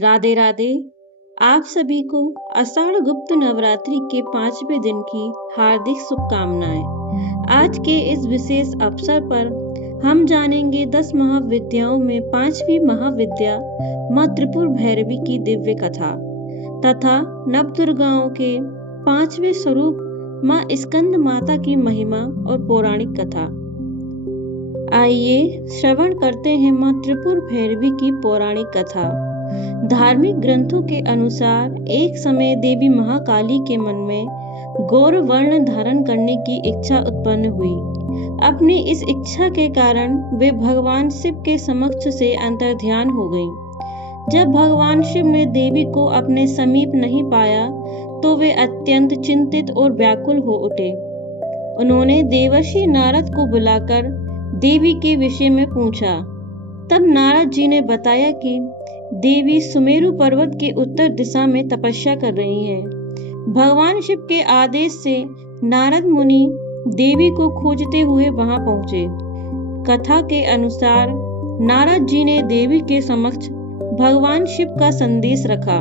राधे राधे। आप सभी को आषाढ़ गुप्त नवरात्रि के 5वें दिन की हार्दिक शुभकामनाएं। आज के इस विशेष अवसर पर हम जानेंगे 10 महाविद्याओं में 5वीं महाविद्या माँ त्रिपुर भैरवी की दिव्य कथा तथा नवदुर्गाओं के 5वें स्वरूप माँ स्कंद माता की महिमा और पौराणिक कथा। आइए श्रवण करते हैं माँ त्रिपुर भैरवी की पौराणिक कथा। धार्मिक ग्रंथों के अनुसार एक समय देवी महाकाली के मन में गौर वर्ण धारण करने की इच्छा उत्पन्न हुई। अपनी इस इच्छा के कारण वे भगवान शिव के समक्ष से अंतर्ध्यान हो गईं। जब भगवान शिव ने देवी को अपने समीप नहीं पाया तो वे अत्यंत चिंतित और व्याकुल हो उठे। उन्होंने देवर्षि नारद को बुलाकर देवी के विषय में पूछा। तब नारद जी ने बताया कि देवी सुमेरु पर्वत के उत्तर दिशा में तपस्या कर रही हैं। भगवान शिव के आदेश से नारद मुनि देवी को खोजते हुए वहां पहुंचे। कथा के अनुसार नारद जी ने देवी के समक्ष भगवान शिव का संदेश रखा।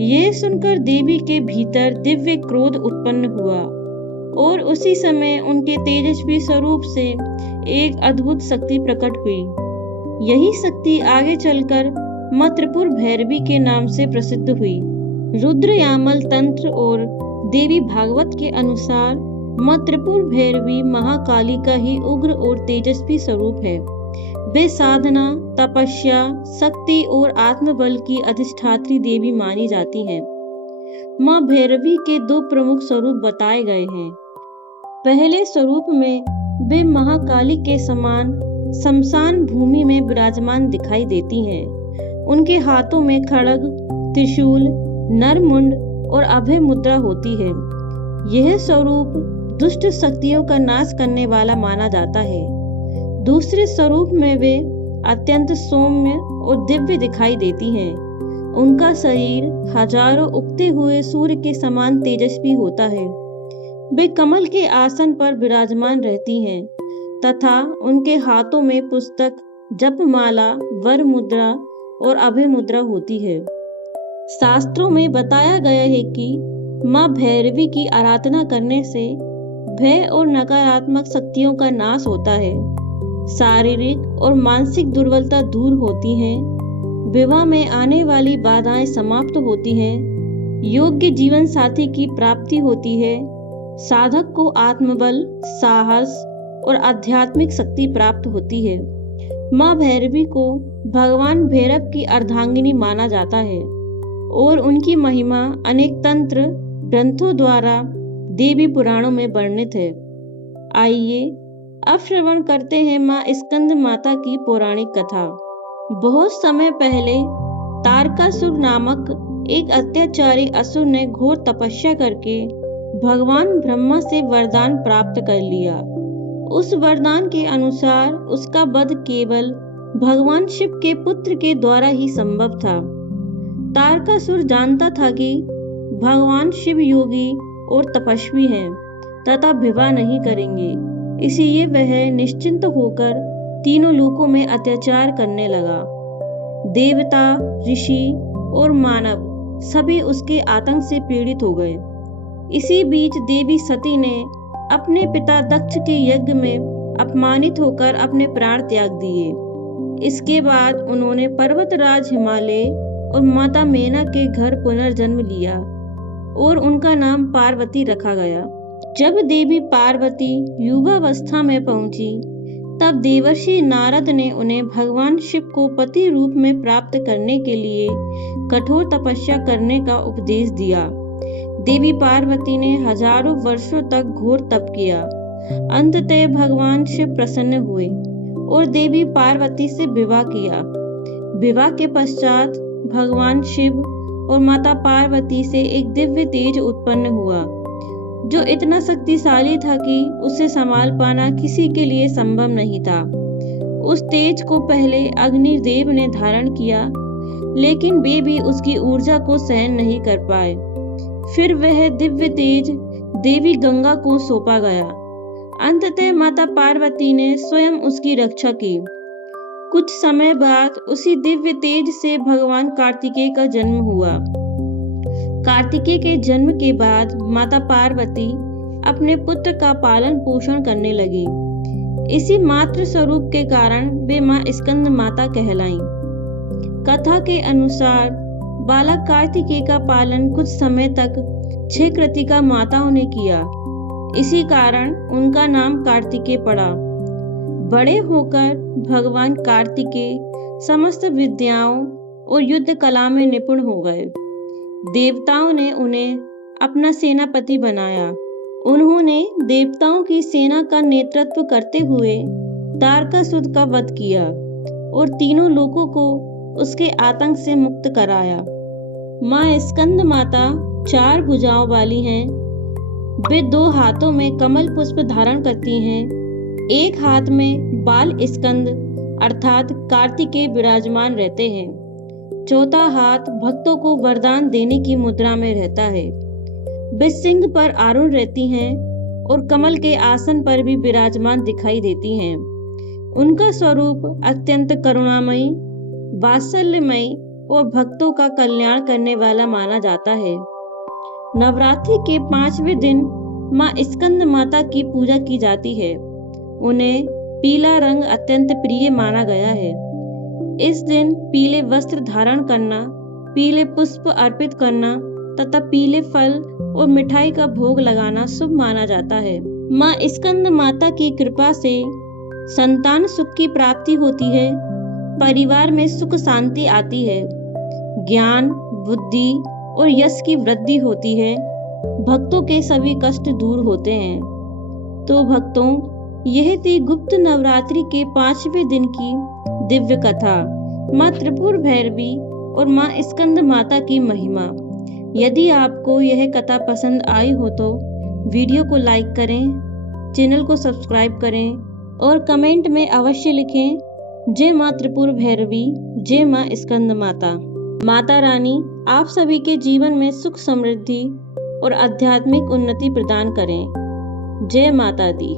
यह सुनकर देवी के भीतर दिव्य क्रोध उत्पन्न हुआ और उसी समय उनके तेजस्वी स्वरूप से एक अद्भुत शक्ति प्रकट हुई। यही शक्ति आगे चलकर माँ त्रिपुर भैरवी के नाम से प्रसिद्ध हुई। रुद्र यामल तंत्र और देवी भागवत के अनुसार माँ त्रिपुर भैरवी महाकाली का ही उग्र और तेजस्वी स्वरूप है। वे साधना, तपस्या, शक्ति और आत्मबल की अधिष्ठात्री देवी मानी जाती हैं। माँ भैरवी के 2 प्रमुख स्वरूप बताए गए हैं। पहले स्वरूप में वे महाकाली के समान शमशान भूमि में विराजमान दिखाई देती हैं। उनके हाथों में खड्ग, त्रिशूल, नरमुंड और अभय मुद्रा होती है। यह स्वरूप दुष्ट शक्तियों का नाश करने वाला माना जाता है। दूसरे स्वरूप में वे अत्यंत सौम्य और दिव्य दिखाई देती हैं। उनका शरीर हजारों उगते हुए सूर्य के समान तेजस्वी होता है। वे कमल के आसन पर विराजमान रहती हैं तथा उनके हाथों में पुस्तक, जपमाला, वर मुद्रा और अभय मुद्रा होती है। शास्त्रों में बताया गया है कि माँ भैरवी की आराधना करने से भय और नकारात्मक शक्तियों का नाश होता है। शारीरिक और मानसिक दुर्बलता दूर होती है। विवाह में आने वाली बाधाएं समाप्त होती हैं। योग्य जीवन साथी की प्राप्ति होती है। साधक को आत्मबल, साहस और आध्यात्मिक शक्ति प्राप्त होती है। माँ भैरवी को भगवान भैरव की अर्धांगिनी माना जाता है और उनकी महिमा अनेक तंत्र ग्रंथों द्वारा देवी पुराणों में वर्णित है। आइए अब श्रवण करते हैं माँ स्कंद माता की पौराणिक कथा। बहुत समय पहले तारकासुर नामक एक अत्याचारी असुर ने घोर तपस्या करके भगवान ब्रह्मा से वरदान प्राप्त कर लिया। उस वरदान के अनुसार उसका वध केवल भगवान शिव के पुत्र के द्वारा ही संभव था। तारकासुर जानता था कि भगवान शिव योगी और तपस्वी हैं तथा विवाह नहीं करेंगे, इसलिए वह निश्चिंत होकर तीनों लोकों में अत्याचार करने लगा। देवता, ऋषि और मानव सभी उसके आतंक से पीड़ित हो गए। इसी बीच देवी सती ने अपने पिता दक्ष के यज्ञ में अपमानित होकर अपने प्राण त्याग दिए। इसके बाद उन्होंने पर्वतराज हिमालय और माता मेना के घर पुनर्जन्म लिया और उनका नाम पार्वती रखा गया। जब देवी पार्वती युवावस्था में पहुंची तब देवर्षि नारद ने उन्हें भगवान शिव को पति रूप में प्राप्त करने के लिए कठोर तपस्या करने का उपदेश दिया। देवी पार्वती ने हजारों वर्षों तक घोर तप किया। अंततः भगवान शिव प्रसन्न हुए और देवी पार्वती से विवाह किया। विवाह के पश्चात भगवान शिव और माता पार्वती से एक दिव्य तेज उत्पन्न हुआ जो इतना शक्तिशाली था कि उसे संभाल पाना किसी के लिए संभव नहीं था। उस तेज को पहले अग्निदेव ने धारण किया, लेकिन वे भी उसकी ऊर्जा को सहन नहीं कर पाए। फिर वह दिव्य तेज देवी गंगा को सौंपा गया। अंततः माता पार्वती ने स्वयं उसकी रक्षा की। कुछ समय बाद उसी दिव्य तेज से भगवान कार्तिकेय का जन्म हुआ। कार्तिकेय के जन्म के बाद माता पार्वती अपने पुत्र का पालन पोषण करने लगी। इसी मातृ स्वरूप के कारण वे मां स्कंद माता कहलाईं। कथा के अनुसार बालक कार्तिकेय का पालन कुछ समय तक 6 कृतिका माताओं ने किया। इसी कारण उनका नाम कार्तिकेय पड़ा। बड़े होकर भगवान कार्तिकेय समस्त विद्याओं और युद्ध कला में निपुण हो गए। देवताओं ने उन्हें अपना सेनापति बनाया। उन्होंने देवताओं की सेना का नेतृत्व करते हुए तारकासुर का वध किया और तीनों लोकों को उसके आतंक से मुक्त कराया। मां स्कंद माता 4 भुजाओं वाली हैं। वे 2 हाथों में कमल पुष्प धारण करती हैं। एक हाथ में बाल स्कंद अर्थात कार्तिकेय विराजमान रहते हैं। चौथा हाथ भक्तों को वरदान देने की मुद्रा में रहता है। वे सिंह पर आरूढ़ रहती हैं और कमल के आसन पर भी विराजमान दिखाई देती हैं। उनका स्वरूप अत्यंत करुणामयी, वात्सल्यमयी और भक्तों का कल्याण करने वाला माना जाता है। नवरात्रि के 5वें दिन मां स्कंद माता की पूजा की जाती है। उन्हें पीला रंग अत्यंत प्रिय माना गया है। इस दिन पीले वस्त्र धारण करना, पीले पुष्प अर्पित करना तथा पीले फल और मिठाई का भोग लगाना शुभ माना जाता है। मां स्कंद माता की कृपा से संतान सुख की प्राप्ति होती है, परिवार में सुख शांति आती है, ज्ञान, बुद्धि और यश की वृद्धि होती है, भक्तों के सभी कष्ट दूर होते हैं। तो भक्तों, यह थी गुप्त नवरात्रि के 5वें दिन की दिव्य कथा, मां त्रिपुर भैरवी और मां स्कंद माता की महिमा। यदि आपको यह कथा पसंद आई हो तो वीडियो को लाइक करें, चैनल को सब्सक्राइब करें और कमेंट में अवश्य लिखें जय मां त्रिपुर भैरवी, जय मां स्कंद माता। माता रानी आप सभी के जीवन में सुख समृद्धि और आध्यात्मिक उन्नति प्रदान करें। जय माता दी।